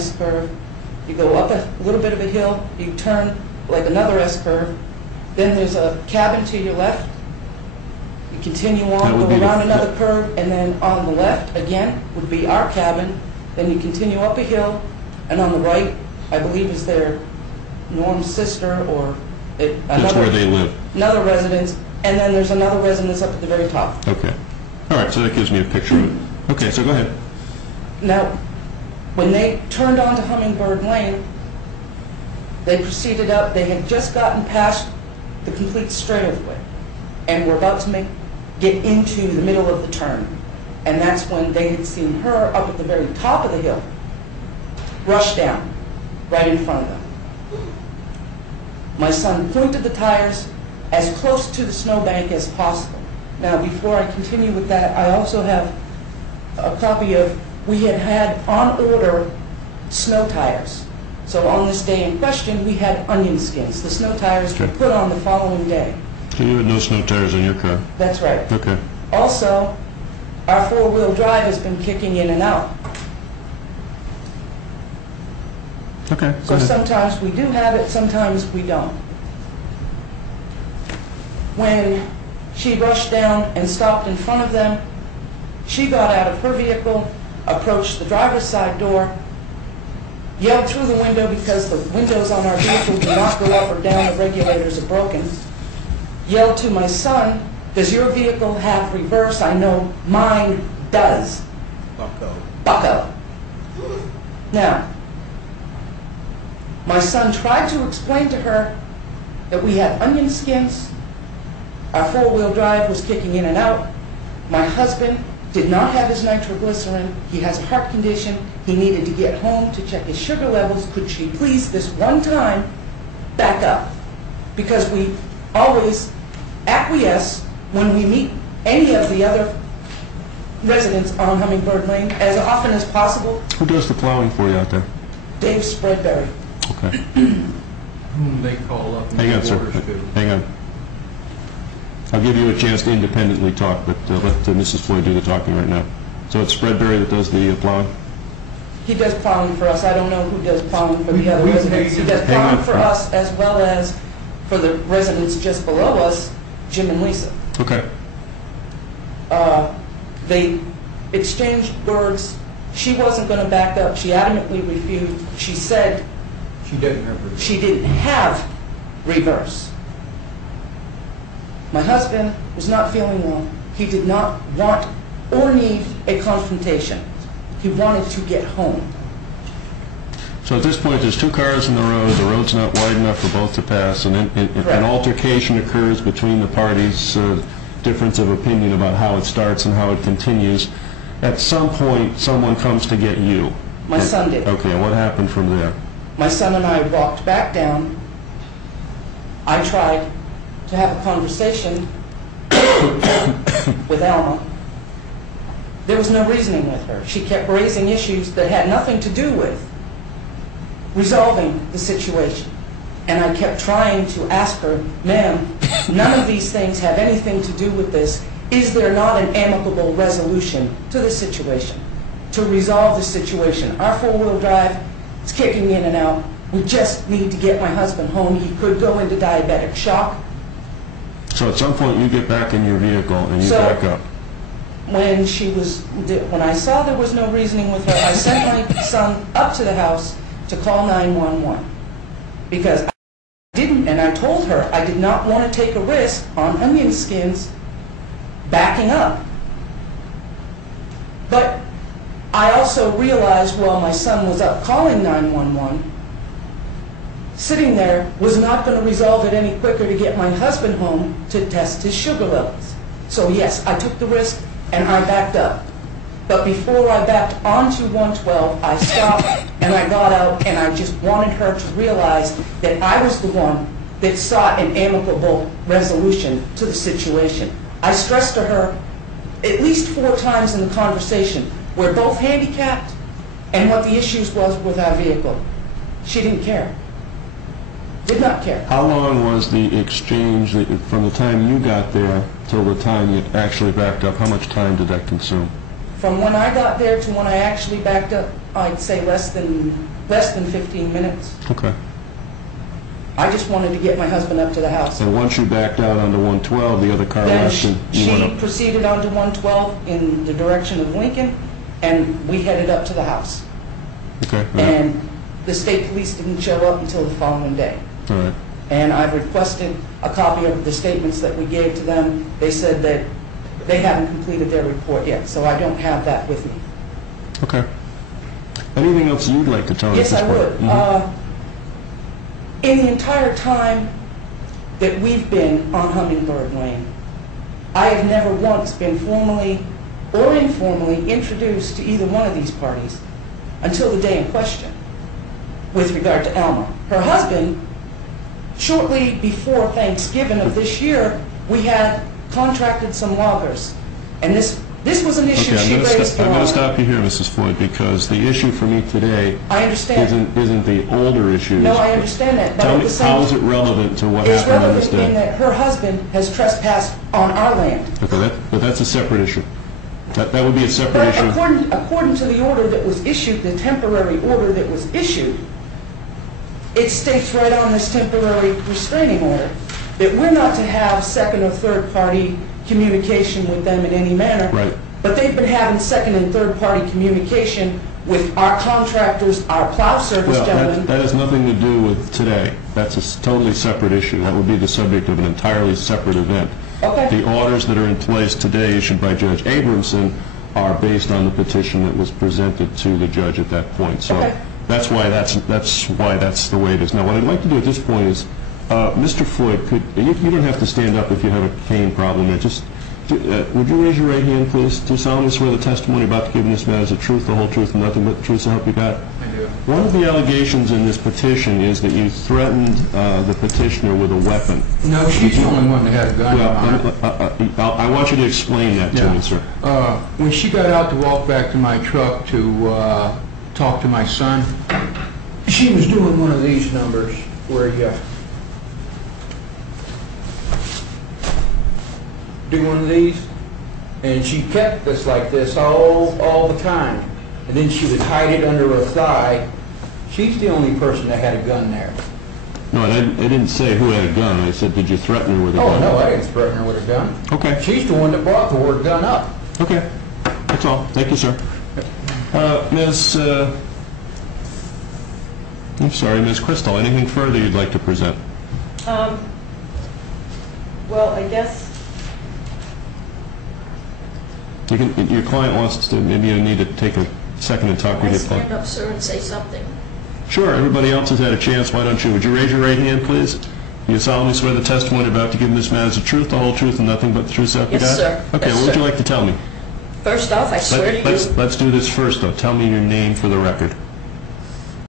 S-curve, you go up a little bit of a hill, you turn like another S-curve, then there's a cabin to your left, you continue on, go around another curve, and then on the left, again, would be our cabin, then you continue up a hill, and on the right, I believe is their Norm's sister or that's where they live. Another residence, and then there's another residence up at the very top. Okay. All right, so that gives me a picture of it. Okay, so go ahead. Now, when they turned onto Hummingbird Lane, they proceeded up. They had just gotten past the complete straightaway, and were about to get into the middle of the turn. And that's when they had seen her up at the very top of the hill, rush down, right in front of them. My son pointed the tires as close to the snowbank as possible. Now, before I continue with that, I also have a copy of, we had on order snow tires. So on this day in question, we had onion skins. The snow tires were put on the following day. So you had no snow tires in your car? That's right. Okay. Also, our four-wheel drive has been kicking in and out. Okay. So sometimes we do have it, sometimes we don't. When she rushed down and stopped in front of them, she got out of her vehicle, approached the driver's side door, yelled through the window because the windows on our vehicle do not go up or down, the regulators are broken, yelled to my son, "Does your vehicle have reverse? I know mine does." Bucko. Bucko. Now, my son tried to explain to her that we had onion skins, our four-wheel drive was kicking in and out, my husband did not have his nitroglycerin, he has a heart condition, he needed to get home to check his sugar levels, could she please this one time back up? Because we always acquiesce when we meet any of the other residents on Hummingbird Lane as often as possible. Who does the plowing for you out there? Dave Spreadberry. Okay. Whom they call up. Hang on, sir. Hang on. I'll give you a chance to independently talk, but let Mrs. Floyd do the talking right now. So it's Spreadberry that does the plowing? He does plowing for us. I don't know who does plowing for the other residents. He does plowing for us as well as for the residents just below us, Jim and Lisa. Okay. They exchanged words. She wasn't going to back up. She adamantly refused. She said she didn't have reverse. She didn't have reverse. My husband was not feeling well. He did not want or need a confrontation. He wanted to get home. So at this point, there's two cars in the road's not wide enough for both to pass, and an altercation occurs between the parties, difference of opinion about how it starts and how it continues. At some point, someone comes to get you. My son did. Okay, and what happened from there? My son and I walked back down. I tried to have a conversation with Alma. There was no reasoning with her. She kept raising issues that had nothing to do with resolving the situation. And I kept trying to ask her, "Ma'am, none of these things have anything to do with this. Is there not an amicable resolution to the situation, to resolve the situation? Our four-wheel drive is kicking in and out. We just need to get my husband home. He could go into diabetic shock." So at some point you get back in your vehicle and you back up. When I saw there was no reasoning with her, I sent my son up to the house to call 911 because I didn't, and I told her I did not want to take a risk on onion skins backing up. But I also realized while my son was up calling 911, sitting there was not going to resolve it any quicker to get my husband home to test his sugar levels. So yes, I took the risk and I backed up. But before I backed onto 112, I stopped and I got out and I just wanted her to realize that I was the one that sought an amicable resolution to the situation. I stressed to her at least 4 times in the conversation we're both handicapped and what the issues was with our vehicle. She didn't care. Did not care. How long was the exchange from the time you got there till the time you actually backed up? How much time did that consume? From when I got there to when I actually backed up I'd say less than 15 minutes. Okay. I just wanted to get my husband up to the house. And once you backed out onto 112, the other car Then left and you she went up. proceeded onto 112 in the direction of Lincoln, and we headed up to the house. Okay. And the state police didn't show up until the following day. All right. And I've requested a copy of the statements that we gave to them. They said that they haven't completed their report yet, so I don't have that with me. Okay. Anything else you'd like to tell us? Yes, I would. Mm-hmm. In the entire time that we've been on Hummingbird Lane, I have never once been formally or informally introduced to either one of these parties until the day in question with regard to Alma. Her husband, shortly before Thanksgiving of this year, we had contracted some loggers. And this was an issue she raised. I'm going to stop you here, Mrs. Floyd, because the issue for me today I understand. isn't the older issues. No, I understand that. But Tell at me, the same, how is it relevant to what happened on this it's day? relevant in that her husband has trespassed on our land. Okay, but that's a separate issue. That would be a separate But issue. according to the order that was issued, the temporary order that was issued, it states right on this temporary restraining order that we're not to have second or third party communication with them in any manner. Right. But they've been having second and third party communication with our contractors, our plow service gentlemen. That has nothing to do with today. That's a totally separate issue. That would be the subject of an entirely separate event. Okay. The orders that are in place today issued by Judge Abramson are based on the petition that was presented to the judge at that point. So Okay. that's why that's the way it is. Now, what I'd like to do at this point is, Mr. Floyd, you don't have to stand up if you have a cane problem. Would you raise your right hand, please? Do you solemnly swear the testimony about to give in this matter is the truth, the whole truth, and nothing but the truth, so help you God? I do. One of the allegations in this petition is that you threatened the petitioner with a weapon. No, she's the only one that had a gun Well, I want you to explain that to me, sir. When she got out to walk back to my truck to talk to my son, she was doing one of these numbers where you do one of these, and she kept this like this all the time, and then she would hide it under her thigh. She's the only person that had a gun there. No, I didn't say who had a gun. I said, did you threaten her with a gun? Oh, no, I didn't threaten her with a gun. Okay. She's the one that brought the word gun up. Okay. That's all. Thank you, sir. Ms. Crystal, anything further you'd like to present? Well, I guess Your client wants to, maybe you need to take a second and talk I with your stand client. up, sir, and say something. Sure, everybody else has had a chance. Why don't you? Would you raise your right hand, please? Do you solemnly swear the testimony about to give in this matter is the truth, the whole truth, and nothing but the truth, so help you God? Yes, sir. Okay, Yes, what would sir. you like to tell me? First off, I swear to you. Let's do this first, though. Tell me your name for the record.